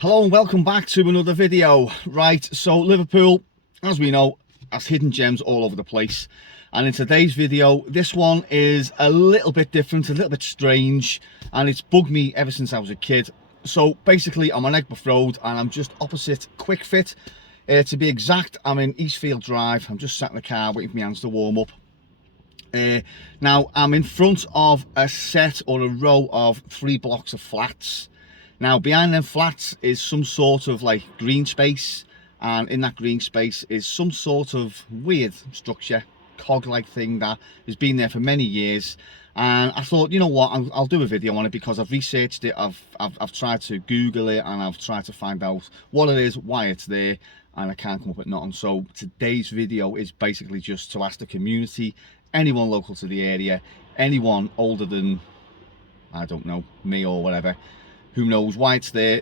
Hello and welcome back to another video. Right, so Liverpool, as we know, has hidden gems all over the place. And in today's video, this one is a little bit different, a little bit strange, and it's bugged me ever since I was a kid. So basically, I'm on Aigburth Road and I'm just opposite Quick Fit. To be exact, I'm in Eastfield Drive. I'm just sat in the car waiting for my hands to warm up. Now, I'm in front of a set or a row of 3 blocks of flats. Now, behind them flats is some sort of like green space, and in that green space is some sort of weird structure, cog-like thing that has been there for many years. And I thought, you know what, I'll do a video on it because I've researched it, I've tried to Google it, and I've tried to find out what it is, why it's there, and I can't come up with nothing. So today's video is basically just to ask the community, anyone local to the area, anyone older than, I don't know, me or whatever, who knows why it's there,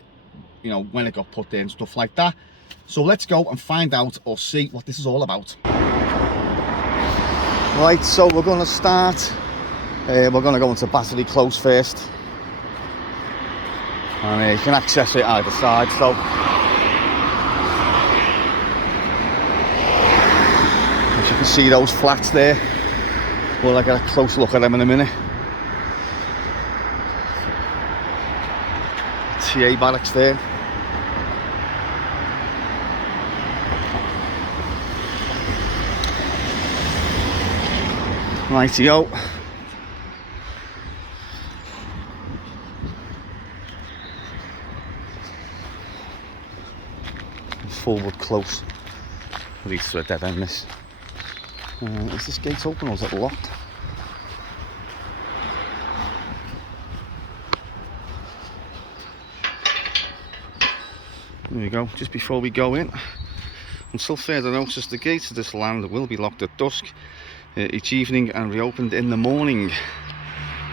you know, when it got put there and stuff like that. So let's go and find out or see what this is all about. Right, so we're going to start, we're going to go into Battery Close first, and you can access it either side. So as you can see, those flats there, we'll get a close look at them in a minute. TA barracks there. Rightio. Forward close. At least to a dead end this. Is this gate open or is it locked? There we go. Just before we go in, until further notice, the gates of this land will be locked at dusk each evening and reopened in the morning.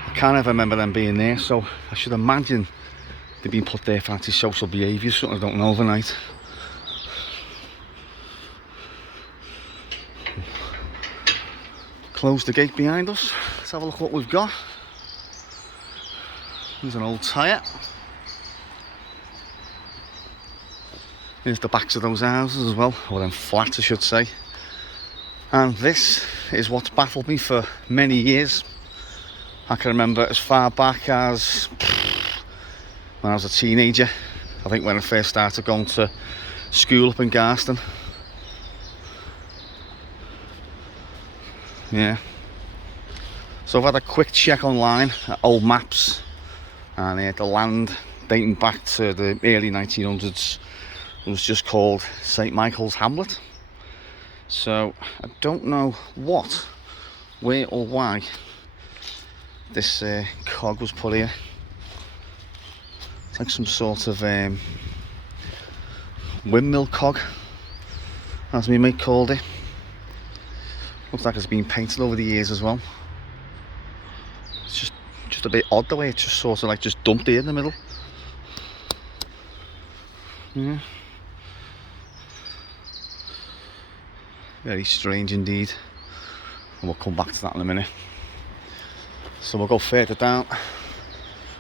I can't ever remember them being there, so I should imagine they've been put there for antisocial behaviour, something I don't know overnight. Close the gate behind us. Let's have a look what we've got. There's an old tyre. Here's the backs of those houses as well, or them flats I should say. And this is what's baffled me for many years. I can remember as far back as when I was a teenager. I think when I first started going to school up in Garston. Yeah. So I've had a quick check online at old maps, and the land dating back to the early 1900s was just called St Michael's Hamlet. So I don't know what, where or why this cog was put here. It's like some sort of windmill cog, as my mate called it. Looks like it's been painted over the years as well. It's just a bit odd the way it's just sort of like just dumped here in the middle. Yeah. Very strange indeed, and we'll come back to that in a minute. So we'll go further down.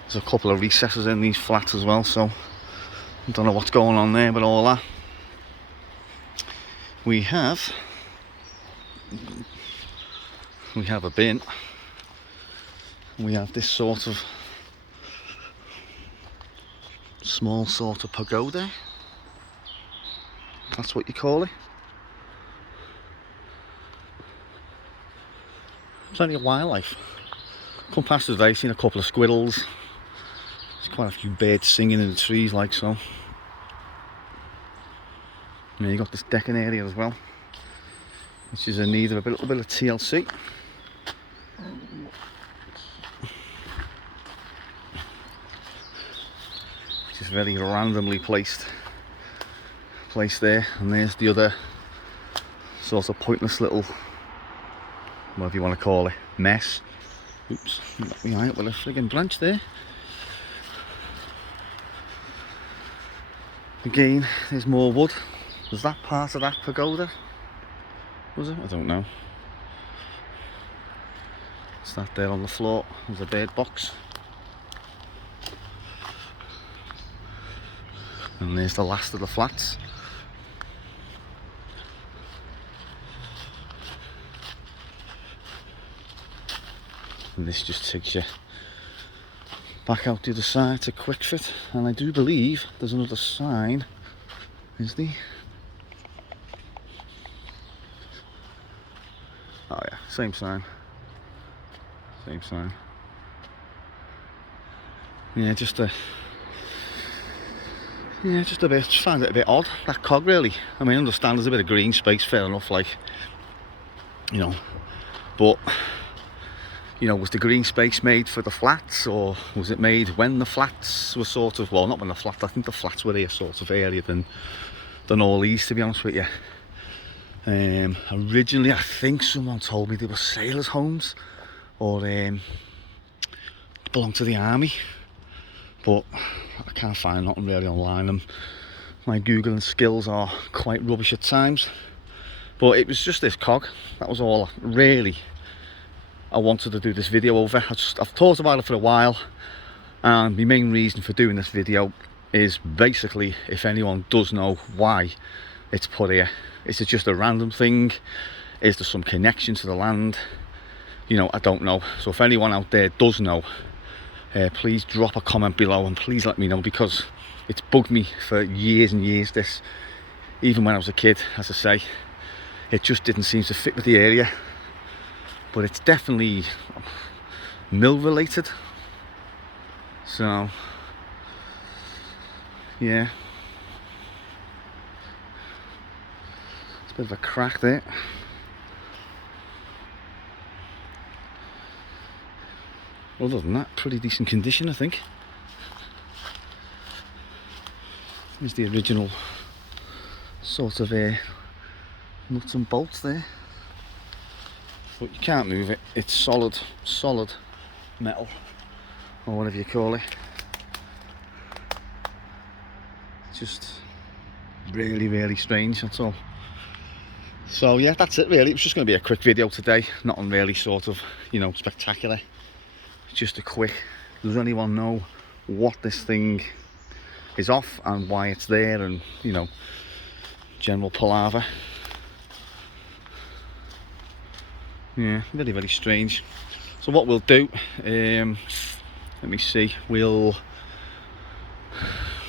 There's a couple of recesses in these flats as well, so I don't know what's going on there, but all that. We have a bin. We have this sort of small sort of pagoda. That's what you call it. Plenty of wildlife. Come past today, seen a couple of squirrels. There's quite a few birds singing in the trees like so. And you got this decking area as well, which is in need of a little bit of TLC. Which is very randomly placed there, and there's the other sort of pointless little, whatever you want to call it, mess. Oops, got me eye up with a friggin' branch there. Again, there's more wood. Was that part of that pagoda? Was it? I don't know. It's that there on the floor. There's a bird box. And there's the last of the flats. And this just takes you back out the other side to Quickfit. And I do believe there's another sign, is there? Oh yeah, same sign. Same sign. Yeah, just a bit, just find it a bit odd, that cog really. I mean, I understand there's a bit of green space, fair enough, like, you know, but, you know, was the green space made for the flats, or was it made when the flats were sort of, well, not when the flats, I think the flats were here sort of earlier than all these, to be honest with you. Originally, I think someone told me they were sailors' homes, or belonged to the army, but I can't find nothing really online, and my Googling skills are quite rubbish at times. But it was just this cog, that was all really I wanted to do this video over. I've thought about it for a while, and my main reason for doing this video is basically, if anyone does know why it's put here. Is it just a random thing? Is there some connection to the land? You know, I don't know. So if anyone out there does know, please drop a comment below and please let me know, because it's bugged me for years and years, this. Even when I was a kid, as I say, it just didn't seem to fit with the area. But it's definitely mill related. So, yeah. It's a bit of a crack there. Other than that, pretty decent condition, I think. There's the original sort of nuts and bolts there. But you can't move it. It's solid metal, or whatever you call it. It's just really strange, that's all. So yeah, that's it really. It was just going to be a quick video today. Nothing really sort of, you know, spectacular. Just a quick, does anyone know what this thing is off and why it's there, and, you know, general palaver. Yeah, very strange. So what we'll do, let me see, we'll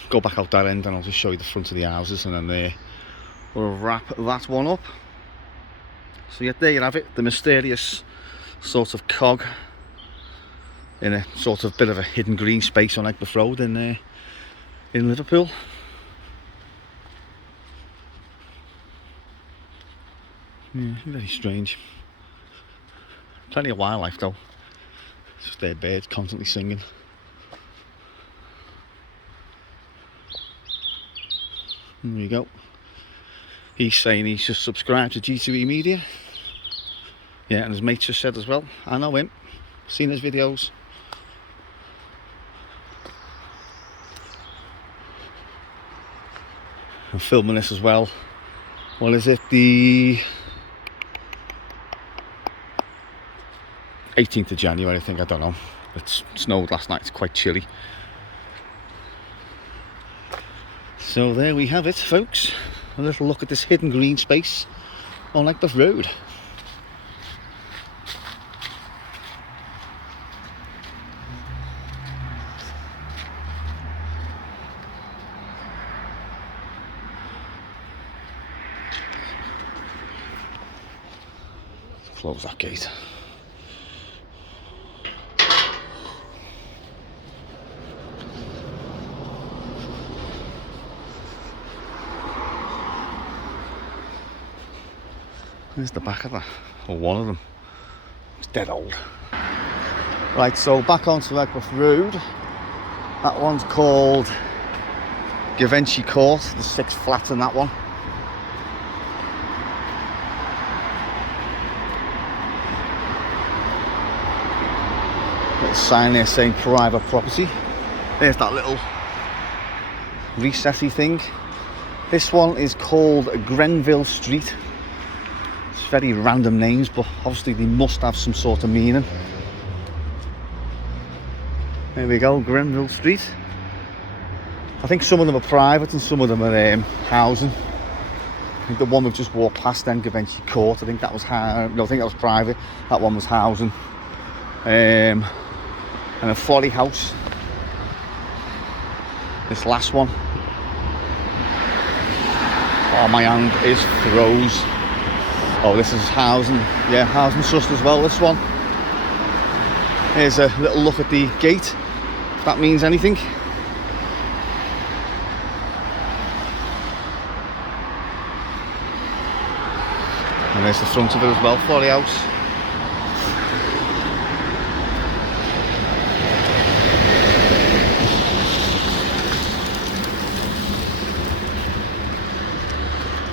go back out that end and I'll just show you the front of the houses, and then we'll wrap that one up. So yeah, there you have it, the mysterious sort of cog in a sort of bit of a hidden green space on Aigburth Road in Liverpool. Yeah, very strange. Plenty of wildlife though. It's just their birds constantly singing. There you go. He's saying he's just subscribed to G2E Media. Yeah, and his mate just said as well, I know him, seen his videos. I'm filming this as well. What is it, the 18th of January, I think, I don't know. It snowed last night, it's quite chilly. So there we have it, folks. A little look at this hidden green space on Aigburth Road. Close that gate. There's the back of that, or one of them. It's dead old. Right, so back onto Aigburth Road. That one's called Givenchy Court. There's 6 flats in that one. Little sign there saying private property. There's that little recessy thing. This one is called Grenville Street. It's very random names, but obviously they must have some sort of meaning. There we go, Grenville Street. I think some of them are private and some of them are housing. I think the one we've just walked past then, Gavency Court, I think that was no, I think that was private. That one was housing. And a Folly House. This last one. Oh, my hand is froze. Oh, this is housing. Yeah, housing trust as well, this one. Here's a little look at the gate, if that means anything. And there's the front of it as well, Folly House.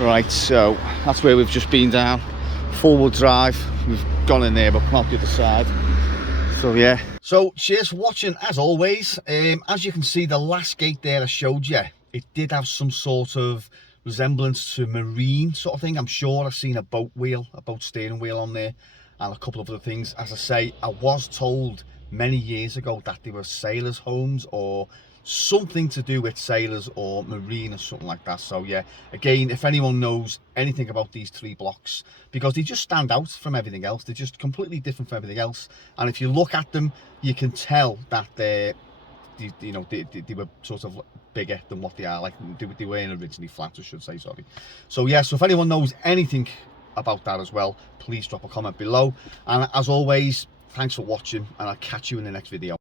Right, so that's where we've just been down. Forward drive, we've gone in there but come out the other side. So yeah. So cheers for watching as always. As you can see, the last gate there I showed you, it did have some sort of resemblance to marine sort of thing. I'm sure I've seen a boat wheel, a boat steering wheel on there, and a couple of other things. As I say, I was told many years ago that they were sailors' homes or something to do with sailors or marine or something like that. So yeah, again, if anyone knows anything about these 3 blocks, because they just stand out from everything else, they're just completely different from everything else, and if you look at them you can tell that they were sort of bigger than what they are. Like they weren't originally flat, I should say, sorry. So yeah, so if anyone knows anything about that as well, please drop a comment below, and as always, thanks for watching and I'll catch you in the next video.